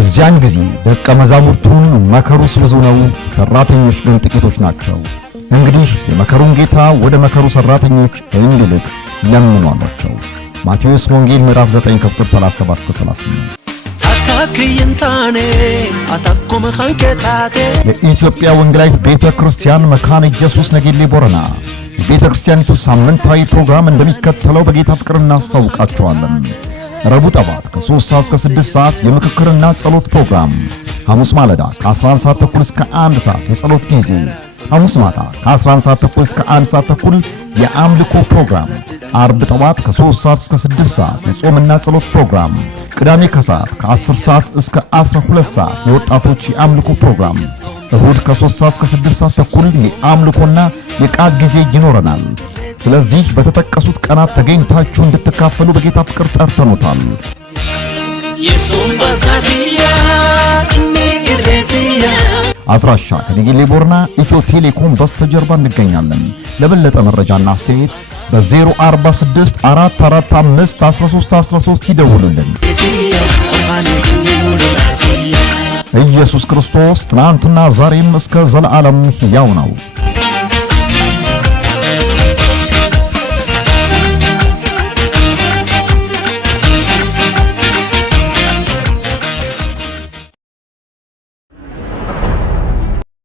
በዚያን ጊዜ ደቀ መዛሙርቱን መከሩስ ብዙ ነው፣ ሰራተኞች ግን ጥቂቶች ናቸው። እንግዲህ የመከሩን ጌታ ወደ መከሩ ሰራተኞች እንዲልክ ለምኑ አሏቸው። ማቴዎስ ወንጌል ምዕራፍ 9 ቁጥር 37 እስከ 38። የኢትዮጵያ ወንጌላዊት ቤተ ክርስቲያን መካነ ኢየሱስ ነጌሌ ቦረና የቤተ ክርስቲያኒቱ ሳምንታዊ ፕሮግራም እንደሚከተለው በጌታ ፍቅር እናስታውቃችኋለን። ረቡዕ ጠዋት ከ3 ሰዓት እስከ 6 ሰዓት የምክክርና ጸሎት ፕሮግራም፣ ሐሙስ ማለዳ ከ11 ሰዓት ተኩል እስከ 1 ሰዓት የጸሎት ጊዜ፣ ሐሙስ ማታ ከ11 ሰዓት ተኩል እስከ 1 ሰዓት ተኩል የአምልኮ ፕሮግራም፣ አርብ ጠዋት ከ3 ሰዓት እስከ 6 ሰዓት የጾምና ጸሎት ፕሮግራም፣ ቅዳሜ ከሰዓት ከ10 ሰዓት እስከ 12 ሰዓት የወጣቶች የአምልኮ ፕሮግራም፣ እሁድ ከ3 ሰዓት እስከ 6 ሰዓት ተኩል የአምልኮና የቃል ጊዜ ይኖረናል። ስለዚህ በተጠቀሱት ቀናት ተገኝታችሁ እንድትካፈሉ በጌታ ፍቅር ጠርተኖታል። አድራሻ ከነጌሌ ቦረና ኢትዮ ቴሌኮም በስተጀርባ እንገኛለን። ለበለጠ መረጃና አስተያየት በ046 445 1313 ይደውሉልን። ኢየሱስ ክርስቶስ ትናንትና ዛሬም እስከ ዘላለም ሕያው ነው።